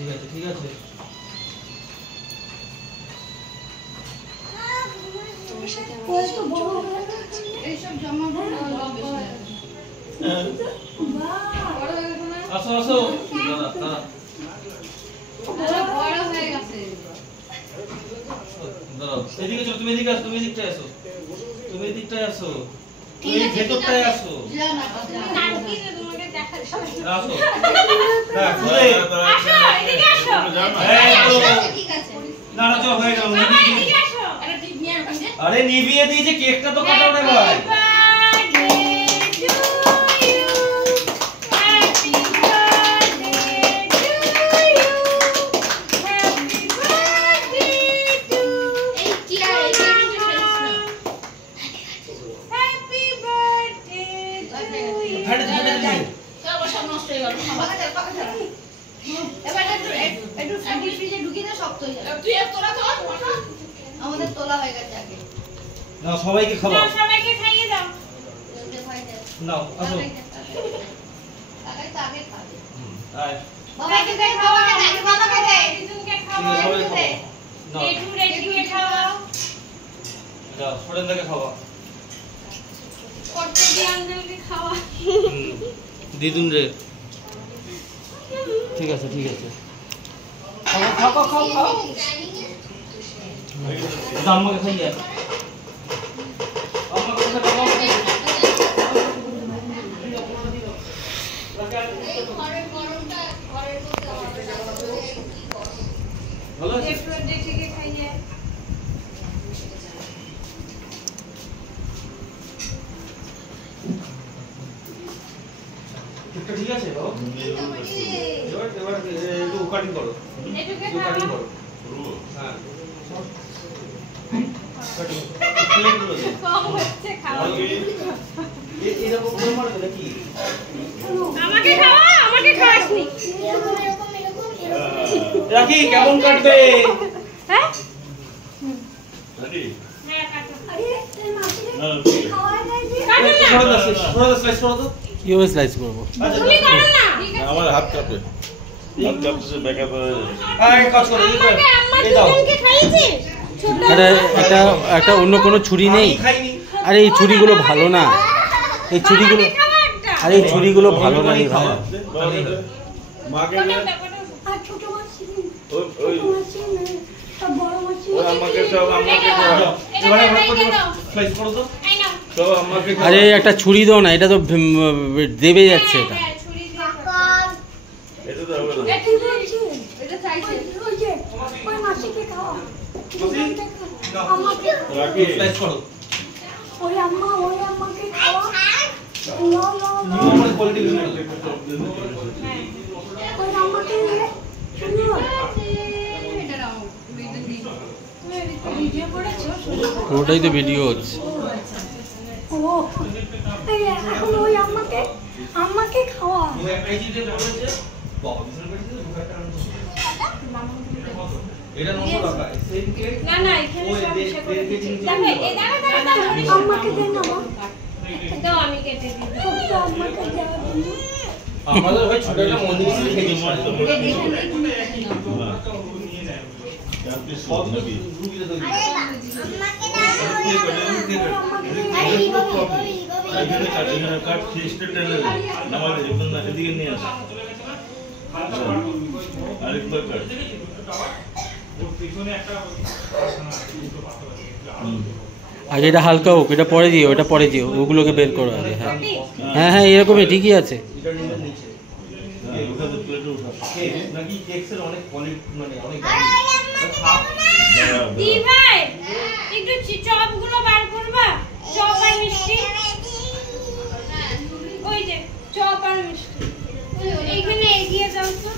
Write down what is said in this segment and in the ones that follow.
ঠিক আছে তোমার সাথে আমার তো বড় এই সব জমা বড় আসো আসো দাদা বড় হয়ে গেছে দাদা এদিকে চলো তুমি এদিকে আসো তুমি এদিকটায় আসো তুমি এদিকটায় আসো তুমি ভেতরটায় আসো কালকে তোমাকে দেখাচ্ছি আসো হ্যাঁ খুলে আসো এদিকে আসো ঠিক আছে না না চল হয়ে গেল বাবা এদিকে আসো আরে টিপ নিয়ে আসো আরে নিভিয়ে দিয়েছে কেকটা তো কাটাও না ভাই আমাদের তোলা হয়ে গেছে আগে নাও সবাইকে খাওয়াও সবাইকে খাইয়ে দাও নাও আসো আগে তো আগে খাবে আয় বাবাকে দে বাবাকে দে টিটুকে খাওয়াও সবাই খাও নাও রেটুকে খাওয়াও যাও সরেন্দাকে খাওয়া কর্তব্য আঙ্কেলকে খাওয়া দিদুন রে ঠিক আছে খাও আম্মাকে খাইয়ে আম্মাকে খাওয়া ভালো আছে রেটুকে খাইয়ে ঠিক আছে বাবা এবার একটু কাটিং করো রেটুকে কাটিং খাওয়া করো হ্যাঁ কাটিং প্লেট গুলো দে কম হচ্ছে খাওয়া এরকম করে মারবে নাকি আমাকে খাওয়াসনি রাখি কেমন কাটবে হ্যাঁ Ready? হ্যাঁ কাটো No, okay. কাটো না স্লাইস করো তো কিভাবে স্লাইস করবো? তুমি করো না আমার হাত কাঁপে ব্যাকআপ হয়ে যাবে আরে কাজ করো আমাকে আম্মা এই দাও দুজনকে খাইয়েছে ছোট আরে একটা অন্য কোনো ছুরি নেই? আমি খাইনি আরে এই ছুরিগুলো ভালো না, এই ছুরিগুলো, আমাকে খাওয়া একটা আরে এই ছুরিগুলো ভালো না রে ভাই। খাওয়া মাকে আর ছোট মাছি ওই সব বড় মাছি ওই আমাকে সব আমাকে খাওয়া এবারে স্লাইস করো তো এই নাও সব আমাকে খাওয়া আরে একটা ছুরি দাও না, এটা তো দেবে যাচ্ছে এটা। হ্যাঁ ছুরি দিয়ে এটা তো হবে না এটা চাইছে ওই মাসিকে খাওয়া রাখি স্লাইস করো ওই আম্মাকে খাওয়া নিউমেরিক কোয়ালিটি ওই আম্মাকে এটা নাও ভিডিও করেছো ওটাই তো ভিডিও হচ্ছে। ও এখন ওই আম্মাকে খাওয়া এই যে বলেছে বাবা বিশাল করেছে দুটো এটা 900 টাকা সেদিকে না না এখানে ওই সব হিসাব করে দেড় কেজি দেখো এই দাঁড়া আম্মাকে দেন না দাও আমি কেটে দিই সবটা আম্মাকে দেওয়া জন্য আমাদের ভাই ছোট একটা মন্দির ছিল খেতে জানতে সব নাকি এখানে কাট ফিস্টে টেনে আমাদের এদিকে নিয়ে আসে আরেকবার কাট আগে এটা হালকা হোক, এটা পরে দিও, ওটা পরে দিও, ওগুলোকে বের করো আগে। হ্যাঁ হ্যাঁ হ্যাঁ এরকমই ঠিকই আছে। এটা নিচে নিচে ওখানে প্লেটে উঠা কেক নাকি কেকসের অনেক কোয়ালিটি মানে অনেক দি ভাই একটু চপগুলো বার করবা চপ আর মিষ্টি ওই যে চপ আর মিষ্টি এইখানে এগিয়ে যাও তো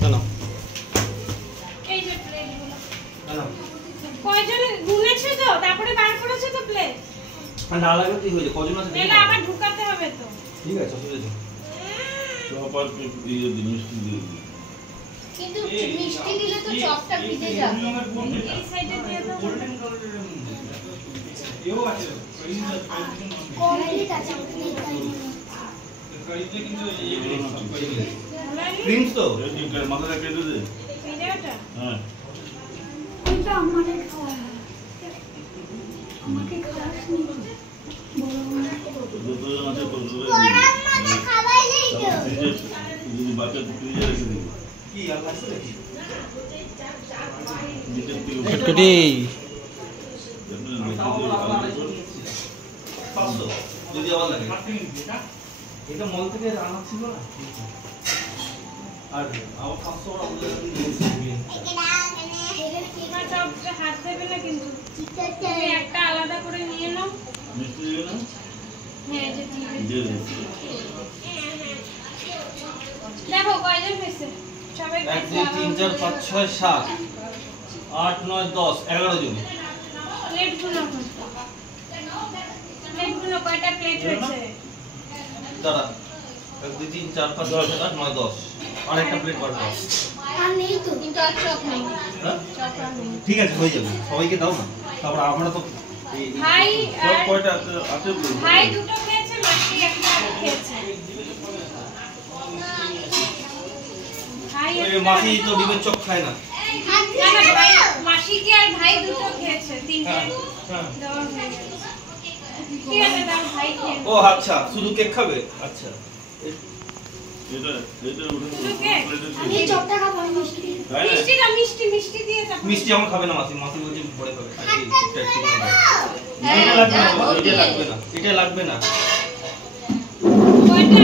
কেন এই যে প্লেটগুলো কেন কয়জন গুনেছো তো তারপরে বার করেছো তো প্লেট না লাগলে কি হয়ে যায় কজন আছে তাহলে আবার ঢুকাতে হবে তো ঠিক আছে অসুবিধা নেই চপ আর দিয়ে দিই মিষ্টি দিয়ে দিই কিন্তু মিষ্টি দিলে তো চপটা ভিজে যাবে এই সাইডে দিয়ে দাও কোয়ালিটি আছে হ্যাঁ প্রিন্স তো মাথাটা কেটে দে। হ্যাঁ ওইটা আমাকে খাওয়া আমাকে খাওয়াসনি বড় দুটো আছে তো যদি বাচ্চা ফ্রিজে রেখে দিবি কি আর লাগছে নাকি নিচের থেকে খটখটি 500 যদি আবার লাগে এটা মল থেকে আনা ছিল না আর আমার 500 টাকা ওদের দিয়েছি হাত দেবে না কিন্তু তুমি একটা আলাদা করে নিয়ে নাও। মিষ্টি দিবি না হ্যাঁ যে দিয়ে দে দেখো কয়জন হয়েছে সবাই 1 2 3 4 5 6 7 8 9 10 11 জন প্লেট গুলো কয়টা প্লেট হয়েছে? দাঁড়া 1 2 3 4 5 6 7 8 9 10 আর একটা প্লেট বাড়বে আর নেই তো কিন্তু আর চপ নেই। হ্যাঁ চপ আর নেই। ঠিক আছে হয়ে যাবে সবাইকে দাও না তারপর আমরা তো ভাই সব আর কয়টা আছে বলবো ভাই দুটো খেয়েছে, মাসি একটা খেয়েছে। ভাই ওই মাসি তো ডিমের চপ খায় না না না ভাই মাসি কি আর ভাই দুটো খেয়েছে, তিনটে হ্যাঁ দেওয়া হয়ে গেছে। ঠিক আছে তার ভাই খেয়ে ও আচ্ছা শুধু কেক খাবে আচ্ছা এটা উঠে শুধু কেক? আমি এই চপটা খাবো আমি মিষ্টি দিয়ে। তাই না মিষ্টি না মিষ্টি দিয়ে তারপর মিষ্টি আমার খাবে না মাসি মাসি বলছে পরে খাবে হ্যাঁ, এটা লাগবে না এটা লাগবে না এটা লাগবে না কয়টা